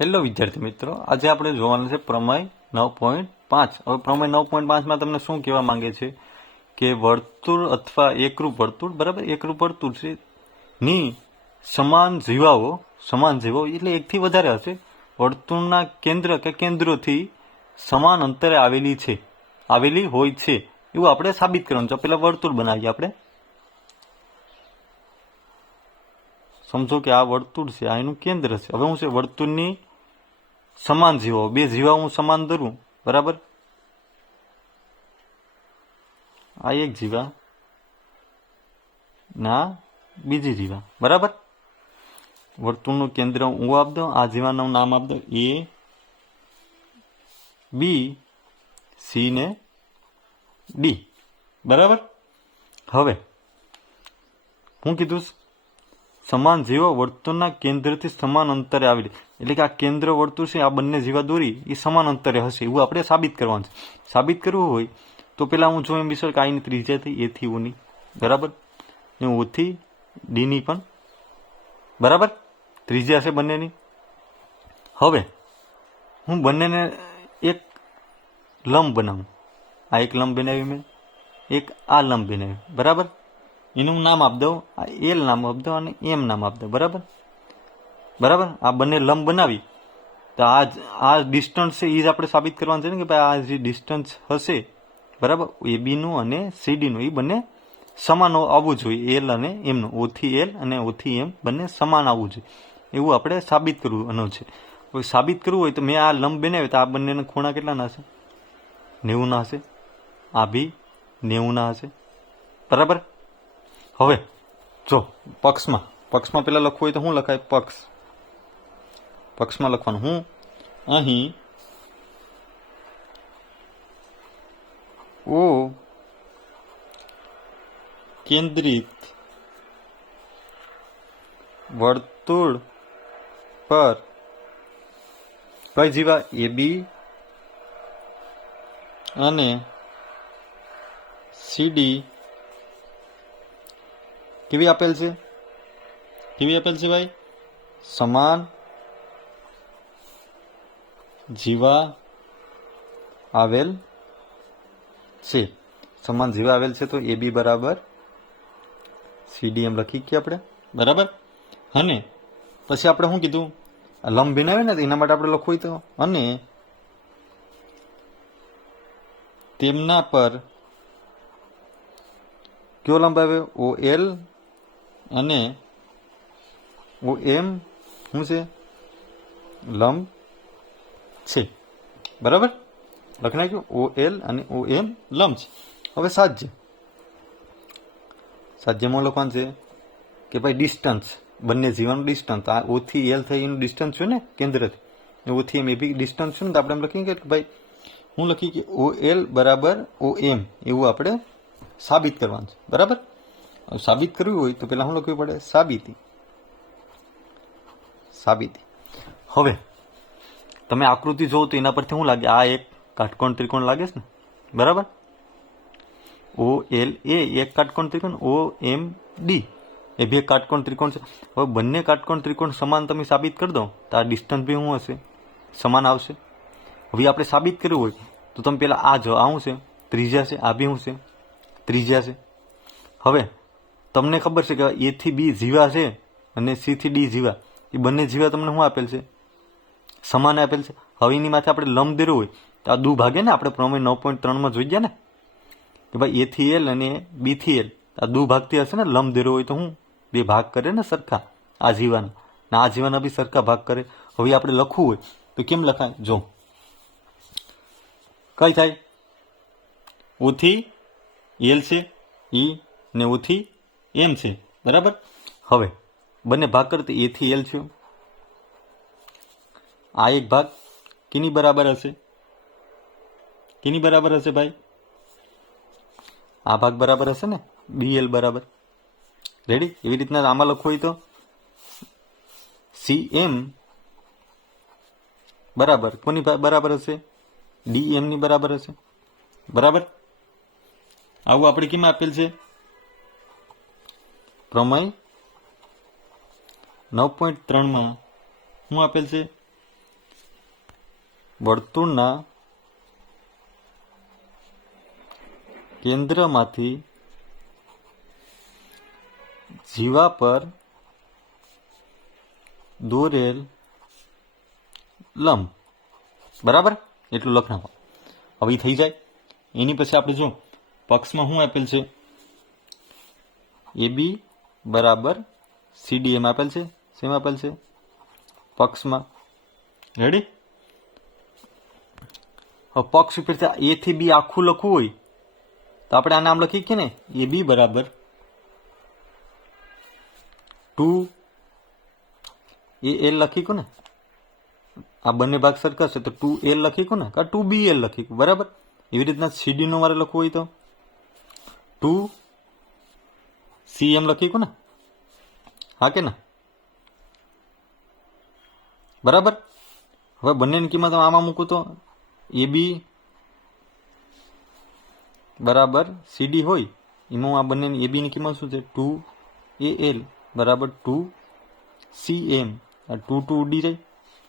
Hello વિદ્યાર્થી મિત્રો, આજે આપણે જોવાનું છે પ્રમેય 9.5. હવે પ્રમેય 9.5માં તમને શું કહેવા માંગે છે કે વર્તુળ અથવા એકરૂપ વર્તુળ, બરાબર, એકરૂપ વર્તુળ છે ની સમાન જીવાઓ એટલે એકથી વધારે હશે, વર્તુળના કેન્દ્ર કે કેન્દ્રોથી સમાન અંતરે આવેલી હોય છે એવું આપણે સાબિત કરવાનું છે. પેલા વર્તુળ બનાવીએ આપણે. સમજો કે આ વર્તુળ છે, આ એનું કેન્દ્ર છે. હવે હું છે વર્તુળની સમાન જીવાઓ, બે જીવાઓ હું સમાન ધરું, બરાબર. આ એક જીવા ના બીજી જીવા, બરાબર. વર્તુળનું કેન્દ્ર હું આપી દઉં, આ જીવાનું નામ આપી દઉં એ, બી, સી ને ડી, બરાબર. હવે હું કીધું સમાન જીવો વર્તુળના કેન્દ્રથી સમાન અંતરે આવેલી, એટલે કે આ કેન્દ્ર વર્તુળ છે, આ બંને જીવા દોરી એ સમાન અંતરે હશે એવું આપણે સાબિત કરવાનું છે. સાબિત કરવું હોય તો પેલા હું જો એમ વિચાર કે આની ત્રિજ્યા થઈ એ થી ઓની, બરાબર, ને ઓ થી ડી ની પણ, બરાબર, ત્રિજ્યા છે બંનેની. હવે હું બંનેને એક લંબ બનાવું, આ એક લંબ બનાવ્યું મેં, એક આ લંબ બનાવ્યું, બરાબર. એનું નામ આપી દઉં, આ એલ નામ આપી દઉં અને એમ નામ આપી દઉં, બરાબર. આ બંને લંબ બનાવી તો આ ડિસ્ટન્સ છે એ જ આપણે સાબિત કરવાનું છે ને કે ભાઈ આ જે ડિસ્ટન્સ હશે, બરાબર, એ બી નું અને સીડી નું એ બંને સમાન આવવું જોઈએ. એલ અને એમનું, ઓ થી એલ અને ઓ થી એમ બંને સમાન આવવું જોઈએ એવું આપણે સાબિત કરવાનું છે. સાબિત કરવું હોય તો મેં આ લંબ બનાવ્યો તો આ બંનેના ખૂણા કેટલાના હશે? 90 ના હશે. આ બી 90 ના હશે, બરાબર. હવે જો પક્ષમાં પેલા લખવું હોય તો શું લખાય? પક્ષમાં લખવાનું હું અહીં ઓ કેન્દ્રિત વર્તુળ પર કઈ જીવા એ બી અને સીડી કેવી આપેલ છે ભાઈ? સમાન જીવા આવેલ છે. સમાન જીવા આવેલ છે તો એ બી બરાબર સીડી એમ લખી ગયા આપણે, બરાબર. અને પછી આપણે શું કીધું? લંબ બનાવે ને એના માટે આપણે લખવું તો, અને તેમના પર કયો લંબ આવ્યો? ઓ એલ અને ઓ એમ શું છે? લંબ છે, બરાબર. લખી નાખ્યું, ઓ એલ અને ઓ એમ લંબ છે. હવે સાધ્યમાં લખવાનું છે કે ભાઈ ડિસ્ટન્સ, બંને જીવાનું ડિસ્ટન્સ, આ ઓ થી એલ થઈ એનું ડિસ્ટન્સ છે ને કેન્દ્રથી, ઓ થી એમ એ બી ડિસ્ટન્સ છે ને, તો આપણે એમ લખીએ કે ભાઈ હું લખી કે ઓ એલ બરાબર ઓ એમ એવું આપણે સાબિત કરવાનું છે, બરાબર. સાબિત કરવું હોય તો પેલા શું લખવું પડે? સાબિતી. હવે તમે આકૃતિ જોવો તો એના પરથી શું લાગે? આ એક કાટકોણ ત્રિકોણ લાગે છે ને, બરાબર. ઓ એલ એ એક કાટકોણ ત્રિકોણ, ઓ એમ ડી એ બે કાટકોણ ત્રિકોણ છે. હવે બંને કાટકોણ ત્રિકોણ સમાન તમે સાબિત કરી દો તો આ ડિસ્ટન્સ બી શું હશે? સમાન આવશે. હવે આપણે સાબિત કરવું હોય તો તમે પેલા આ જો, આ શું છે? ત્રિજ્યા છે. આ બી શું છે? ત્રિજ્યા છે. હવે તમને ખબર છે કે એ થી બી જીવા છે અને સી થી ડી જીવા, એ બંને જીવા તમને શું આપેલ છે? સમાન આપેલ છે. હવે એની માથે આપણે લંબ દોરવું હોય તો આ દુ ભાગે ને, આપણે પ્રમેય 9.3 જોઈ ગયા ને કે ભાઈ એ થી એલ અને બી થી એલ આ દુ ભાગથી હશે ને. લંબ દોરવો હોય તો હું બે ભાગ કરે ને સરખા, આ જીવાના ને આ જીવાના બી સરખા ભાગ કરે. હવે આપણે લખવું હોય તો કેમ લખાય? જો કઈ થાય? ઓ થી એલ છે ઈ ને ઓ થી એમ છે, બરાબર. હવે બંને ભાગ કરે તો એ થી એલ છે. આ એક ભાગ કેની બરાબર હશે? ભાઈ? આ ભાગ બરાબર હશે ને, બી એલ બરાબર. રેડી? એવી રીતના આમાં લખવું હોય તો સી એમ બરાબર કોની બરાબર હશે? ડી એમ ની બરાબર હશે, બરાબર. આવું આપણે કેમ આપેલ છે? પ્રમેય 9.3 માં શું આપેલ છે? વર્તુળના કેન્દ્રમાંથી જીવા પર દોરેલ લંબ, બરાબર? એટલું લખ નાખો. હવે થઈ જાય. એની પછી આપણે જો પક્ષમાં શું આપેલ છે, AB બરાબર CDM આપેલ છે. શેમ આપેલ છે? પક્ષમાં. રેડી? હવે પક્ષ ઉપરથી A થી B આખું લખવું હોય તો આપણે આ નામ લખી કે ને, AB બરાબર 2AL લખી ને. આ બંને ભાગ સરખા છે તો 2L લખી ને, કા 2BL લખી, બરાબર? એવી રીતના CD નો મારે લખવું હોય તો 2CM લખી ને. હા કે ના? બરાબર. હવે બંનેની કિંમત આમાં મૂકું તો AB બરાબર CD હોય એમાં આ બંનેની AB ની કિંમત શું છે? 2AL બરાબર 2CM. આ 2 ઉડી જાય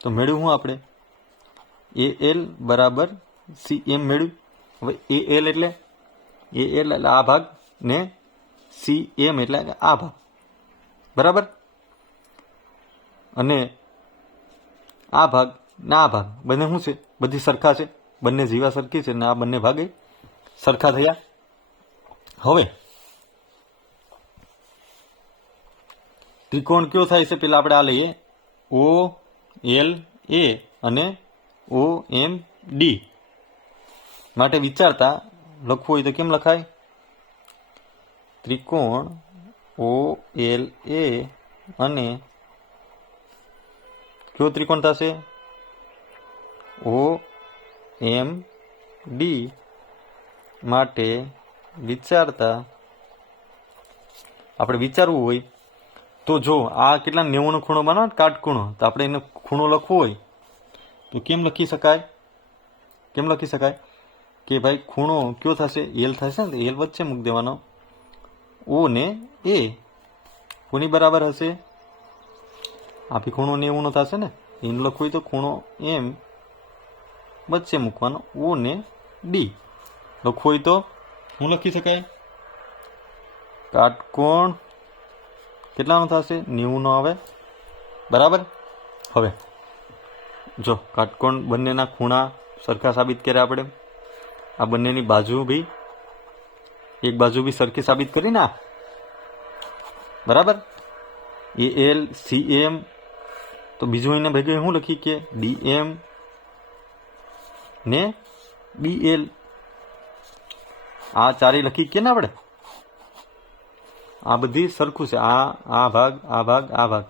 તો મેળવ્યું શું આપણે? AL બરાબર CM મેળવ્યું. હવે AL એટલે આ ભાગ ને CM એટલે આ ભાગ, બરાબર? અને આ ભાગ ને આ ભાગ બંને શું છે? બધી સરખા છે, બંને જીવા સરખી છે ને આ બંને ભાગે સરખા થયા. હવે ત્રિકોણ કયો થાય છે? પેલા આપણે આ લઈએ, OLA અને OMD માટે વિચારતા લખવું હોય તો કેમ લખાય? ત્રિકોણ OLA અને કયો ત્રિકોણ થશે? OMD માટે વિચારતા આપણે વિચારવું હોય તો જો આ કેટલા 90 નો ખૂણો બનાવે, કાટખૂણો, તો આપણે એનો ખૂણો લખવો હોય તો કેમ લખી શકાય? કેમ લખી શકાય કે ભાઈ ખૂણો કયો થશે? L થશે ને. L વચ્ચે મૂકી દેવાનો. O ને A કોની બરાબર હશે? આપી ખૂણો 90 નો થશે ને. એનું લખવું હોય તો ખૂણો M વચ્ચે મૂકવાનો, O ને D લખવું હોય તો શું લખી શકાય? કાટકોણ કેટલાનો થશે? 90 નો આવે, બરાબર? હવે જો કાટકોણ બંનેના ખૂણા સરખા સાબિત કર્યા આપણે. આ બંનેની બાજુ બી એક બાજુ બી સરખી સાબિત કરી ના, બરાબર? AL CM તો બીજું એને ભેગું શું લખી કે DM ને BL. આ ચારે લખી કે ને આપણે. આ બધી સરખું છે. આ ભાગ, આ ભાગ, આ ભાગ,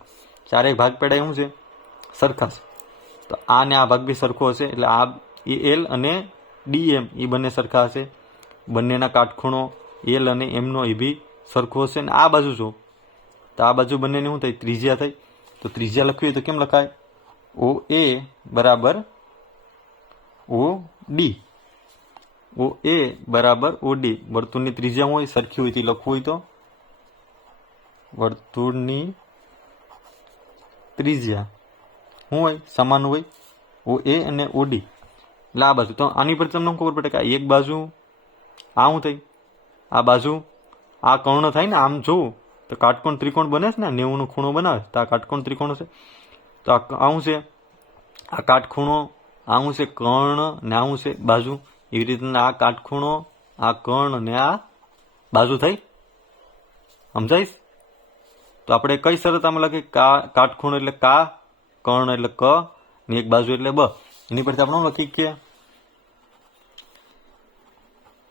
ચારેય ભાગ પેડા શું છે? સરખા છે. તો આ ને આ ભાગ બી સરખો હશે એટલે આ AL અને DM એ બંને સરખા હશે. બંનેના કાટખૂણો L અને M નો એ બી સરખો હશે. ને આ બાજુ જો તો આ બાજુ બંનેની શું થઈ? ત્રિજ્યા થઈ. તો ત્રિજ્યા લખવી તો કેમ લખાય? OA બરાબર OD. OA બરાબર OD. વર્તુળની ત્રિજ્યા હોય સરખી હોય તે લખવું હોય તો વર્તુળની ત્રિજ્યા શું હોય? સમાન હોય. OA અને OD. એટલે આ બાજુ તો આની પર તમને ખબર પડે કે એક બાજુ આ શું થઈ? આ બાજુ આ કર્ણ થાય ને. આમ જોવું તો કાટકોણ ત્રિકોણ બને છે ને, 90 નો ખૂણો બનાવે તો આ કાટકોણ ત્રિકોણ છે. તો આ શું છે? આ કાટખૂણો, આ શું છે? કર્ણ ને આ શું છે? બાજુ. એવી રીતના આ કાટખૂણો, આ કર્ણ ને આ બાજુ થઈ. સમજાઈશ? તો આપણે કઈ શરત આમાં લખીએ? કાટખૂણો એટલે કા, કર્ણ એટલે ક ને એક બાજુ એટલે બ. એની પરથી આપણે લખી કે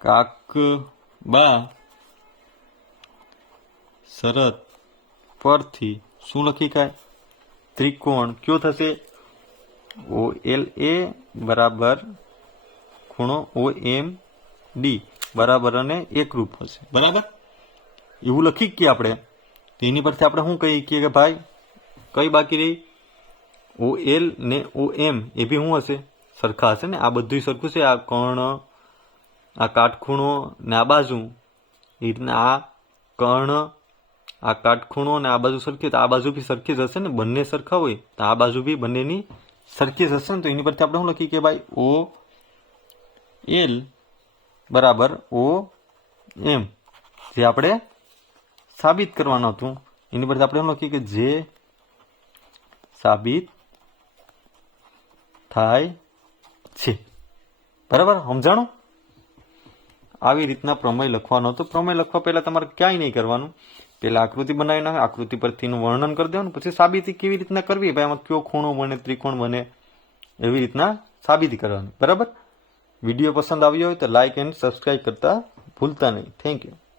કાકબા શરત પરથી શું લખી કાય? ત્રિકોણ કયો થશે? OLA બરાબર ખૂણો OMD બરાબર અને એકરૂપ હશે, બરાબર? એવું લખી કે આપણે. એની પરથી આપણે શું કહીએ કે ભાઈ કઈ બાકી રહી? OL ને OM એ બી શું હશે? સરખા હશે ને. આ બધું સરખું છે. આ કર્ણ, આ કાટખૂણો ને આ બાજુ. એ રીતના આ કર્ણ, આ કાટખૂણો ને આ બાજુ સરખી, તો આ બાજુ બી સરખી જ હશે ને. બંને સરખા હોય તો આ બાજુ બી બંનેની સરખી જ હશે ને, તો એની પરથી આપણે શું લખીએ કે ભાઈ ઓ એલ બરાબર ઓ એમ, જે આપણે સાબિત કરવાનું હતું એની પરથી આપણે શું લખીએ કે જે સાબિત થાય છે. બરાબર, સમજાણું? આવી રીતના પ્રમેય લખવાનો હતો. પ્રમેય લખવા પહેલા તમારે ક્યાંય નહીં કરવાનું, પહેલા આકૃતિ બનાવી નાખે, આકૃતિ પરથીનું વર્ણન કરી દેવાનું, પછી સાબિતી કેવી રીતના કરવી, ભાઈ આમાં કયો ખૂણો બને, ત્રિકોણ બને, એવી રીતના સાબિતી કરવાની. બરાબર, વિડીયો પસંદ આવ્યો હોય તો લાઇક એન્ડ સબસ્ક્રાઇબ કરતા ભૂલતા નહીં. Thank you.